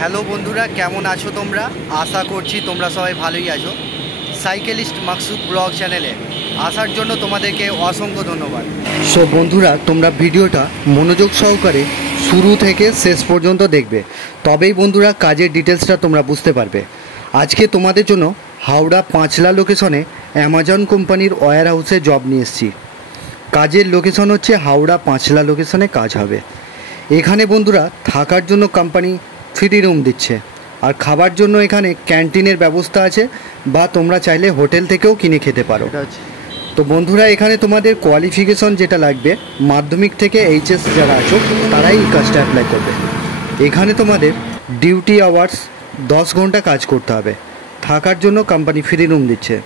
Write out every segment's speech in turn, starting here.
Hello বন্ধুরা, কেমন আছো তোমরা? আশা করছি তোমরা সবাই ভালোই আছো। সাইকেলিস্ট মাকসুদ ব্লগ চ্যানেলে আসার জন্য তোমাদেরকে অসংখ্য ধন্যবাদ। সো বন্ধুরা, তোমরা ভিডিওটা মনোযোগ সহকারে শুরু থেকে শেষ পর্যন্ত দেখবে, তবেই বন্ধুরা কাজের ডিটেলসটা তোমরা বুঝতে পারবে। আজকে তোমাদের জন্য হাওড়া পাঁচলা লোকেশনে অ্যামাজন কোম্পানির ওয়্যার হাউসে জব নিয়ে এসেছি। কাজের লোকেশন হচ্ছে হাওড়া পাঁচলা লোকেশনে কাজ হবে। এখানে বন্ধুরা থাকার জন্য কোম্পানি ফ্রি রুম দিচ্ছে, আর খাবার জন্য এখানে ক্যান্টিনের ব্যবস্থা আছে, বা তোমরা চাইলে হোটেল থেকেও কিনে খেতে পারো। তো বন্ধুরা, এখানে তোমাদের কোয়ালিফিকেশন যেটা লাগবে, মাধ্যমিক থেকে এইচএস যারা আছো তারাই এই কাজটা অ্যাপ্লাই করবে। এখানে তোমাদের ডিউটি আওয়ার্স 10 ঘন্টা কাজ করতে হবে। থাকার জন্য কোম্পানি ফ্রি রুম দিচ্ছে।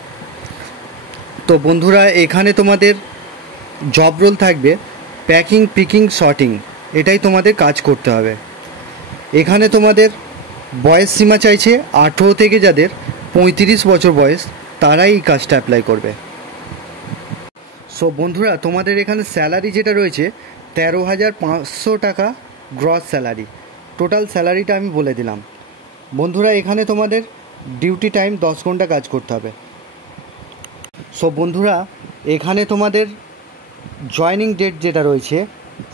তো বন্ধুরা, এখানে তোমাদের জব রোল থাকবে প্যাকিং, পিকিং, শর্টিং, এটাই তোমাদের কাজ করতে হবে। এখানে তোমাদের বয়স সীমা চাইছে 18 থেকে যাদের 35 বছর বয়স তারাই এই কাজটা অ্যাপ্লাই করবে। সো বন্ধুরা, তোমাদের এখানে স্যালারি যেটা রয়েছে 13,500 টাকা গ্রস স্যালারি। টোটাল স্যালারিটা আমি বলে দিলাম। বন্ধুরা, এখানে তোমাদের ডিউটি টাইম 10 ঘন্টা কাজ করতে হবে। সো বন্ধুরা, এখানে তোমাদের জয়নিং ডেট যেটা রয়েছে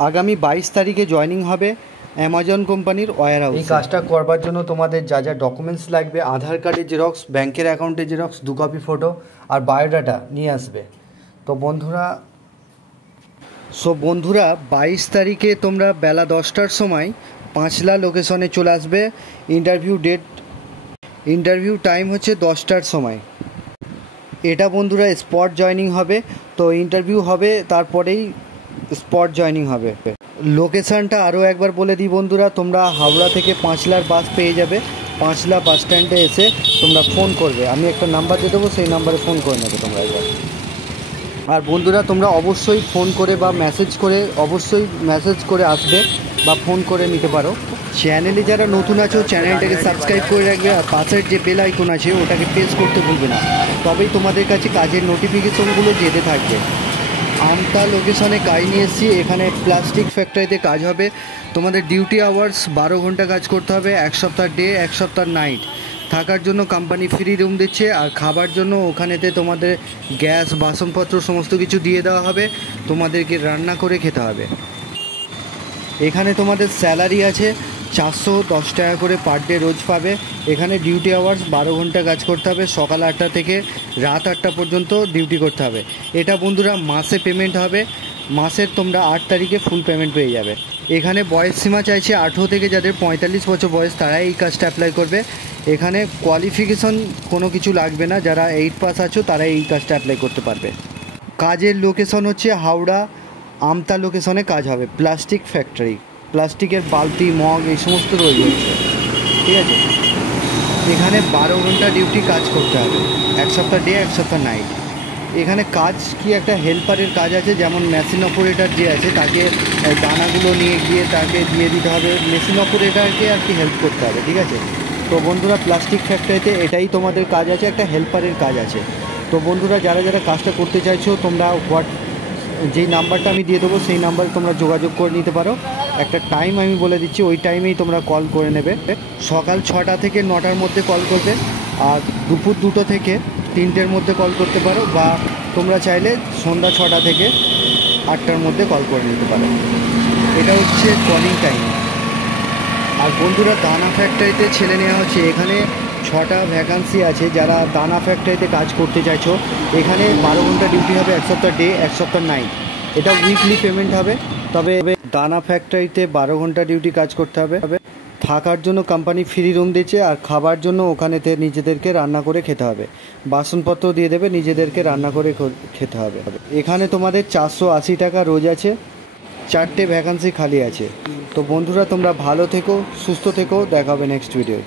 আগামী 22 তারিখে জয়নিং হবে অ্যামাজন কোম্পানির ওয়্যার হাউস। এই কাজটা করবার জন্য তোমাদের যা যা ডকুমেন্টস লাগবে, আধার কার্ডের জেরক্স, ব্যাংকের অ্যাকাউন্টের জেরক্স, 2 কপি ফটো আর বায়োডাটা নিয়ে আসবে। তো বন্ধুরা 22 তারিখে তোমরা বেলা 10টার সময় পাঁচলা লোকেশনে চলে আসবে। ইন্টারভিউ টাইম হচ্ছে 10টার সময়। এটা বন্ধুরা স্পট জয়নিং হবে। তো ইন্টারভিউ হবে, তারপরেই স্পট জয়নিং হবে। লোকেশানটা আরও একবার বলে দিই বন্ধুরা, তোমরা হাওড়া থেকে পাঁচলার বাস পেয়ে যাবে। পাঁচলা বাস স্ট্যান্ডে এসে তোমরা ফোন করবে, আমি একটা নাম্বার দিয়ে দেবো, সেই নাম্বারে ফোন করে নেবে তোমরা একবার। আর বন্ধুরা, তোমরা অবশ্যই ফোন করে বা মেসেজ করে আসবে, বা ফোন করে নিতে পারো। চ্যানেলে যারা নতুন আছো চ্যানেলটাকে সাবস্ক্রাইব করে রাখবে, আর পাশের যে বেল আইকন আছে ওটাকে প্রেস করতে ভুলবে না, তবেই তোমাদের কাছে কাজের নোটিফিকেশনগুলো যেতে থাকবে। আমতা লোকেশনে কাজ নিয়ে এসেছি। এখানে প্লাস্টিক ফ্যাক্টরিতে কাজ হবে। তোমাদের ডিউটি আওয়ার্স 12 ঘন্টা কাজ করতে হবে, 1 সপ্তাহ ডে 1 সপ্তাহ নাইট। থাকার জন্য কোম্পানি ফ্রি রুম দিচ্ছে, আর খাবার জন্য ওখানেতে তোমাদের গ্যাস, বাসনপত্র সমস্ত কিছু দিয়ে দেওয়া হবে, তোমাদেরকে রান্না করে খেতে হবে। এখানে তোমাদের স্যালারি আছে 410 টাকা করে পার ডে রোজ পাবে। এখানে ডিউটি আওয়ার্স 12 ঘন্টা কাজ করতে হবে, সকাল 8টা থেকে রাত 8টা পর্যন্ত ডিউটি করতে হবে। এটা বন্ধুরা মাসে পেমেন্ট হবে। মাসের তোমরা 8 তারিখে ফুল পেমেন্ট পেয়ে যাবে। এখানে বয়স সীমা চাইছে 18 থেকে যাদের 45 বছর বয়স তারাই এই কাজটা অ্যাপ্লাই করবে। এখানে কোয়ালিফিকেশন কোনো কিছু লাগবে না, যারা 8 পাস আছো তারাই এই কাজটা অ্যাপ্লাই করতে পারবে। কাজের লোকেশন হচ্ছে হাওড়া আমতা লোকেশনে কাজ হবে। প্লাস্টিক ফ্যাক্টরি, প্লাস্টিকের বালতি, মগ, এই সমস্ত রয়েছে, ঠিক আছে। এখানে 12 ঘন্টা ডিউটি কাজ করতে হবে, 1 সপ্তাহ ডে 1 সপ্তাহ নাইট। এখানে কাজ কি একটা হেল্পারের কাজ আছে, যেমন মেশিন অপারেটর যে আছে তাকে দানাগুলো নিয়ে গিয়ে তাকে দিয়ে দিতে হবে, মেশিন অপারেটরকে আর কি হেল্প করতে হবে, ঠিক আছে। তো বন্ধুরা, প্লাস্টিক ফ্যাক্টরিতে এটাই তোমাদের কাজ আছে, একটা হেল্পারের কাজ আছে। তো বন্ধুরা, যারা যারা কাজটা করতে চাইছো তোমরা যেই নাম্বারটা আমি দিয়ে দেবো সেই নাম্বারে তোমরা যোগাযোগ করে নিতে পারো। একটা টাইম আমি বলে দিচ্ছি, ওই টাইমেই তোমরা কল করে নেবে। সকাল 6টা থেকে 9টার মধ্যে কল করবে, আর দুপুর 2টো থেকে 3টের মধ্যে কল করতে পারো, বা তোমরা চাইলে সন্ধ্যা 6টা থেকে 8টার মধ্যে কল করে নিতে পারো। এটা হচ্ছে কলিং টাইম। আর বন্ধুরা, দানা ফ্যাক্টরিতে ছেলে নেওয়া হচ্ছে। এখানে 6টা ভ্যাকান্সি আছে। যারা দানা ফ্যাক্টরিতে কাজ করতে চাইছো, এখানে 12 ঘন্টা ডিউটি হবে, 1 সপ্তাহ ডে 1 সপ্তাহ নাইট। এটা উইকলি পেমেন্ট হবে। তবে দানা ফ্যাক্টরিতে 12 ঘন্টা ডিউটি কাজ করতে হবে। থাকার জন্য কোম্পানি ফ্রি রুম দিচ্ছে, আর খাবার জন্য ওখানেতে নিজেদেরকে রান্না করে খেতে হবে। বাসনপত্র দিয়ে দেবে, নিজেদেরকে রান্না করে খেতে হবে। এখানে তোমাদের 480 টাকা রোজ আছে। 4টে ভ্যাকান্সি খালি আছে। তো বন্ধুরা, তোমরা ভালো থেকো, সুস্থ থেকো, দেখা হবে নেক্সট ভিডিও।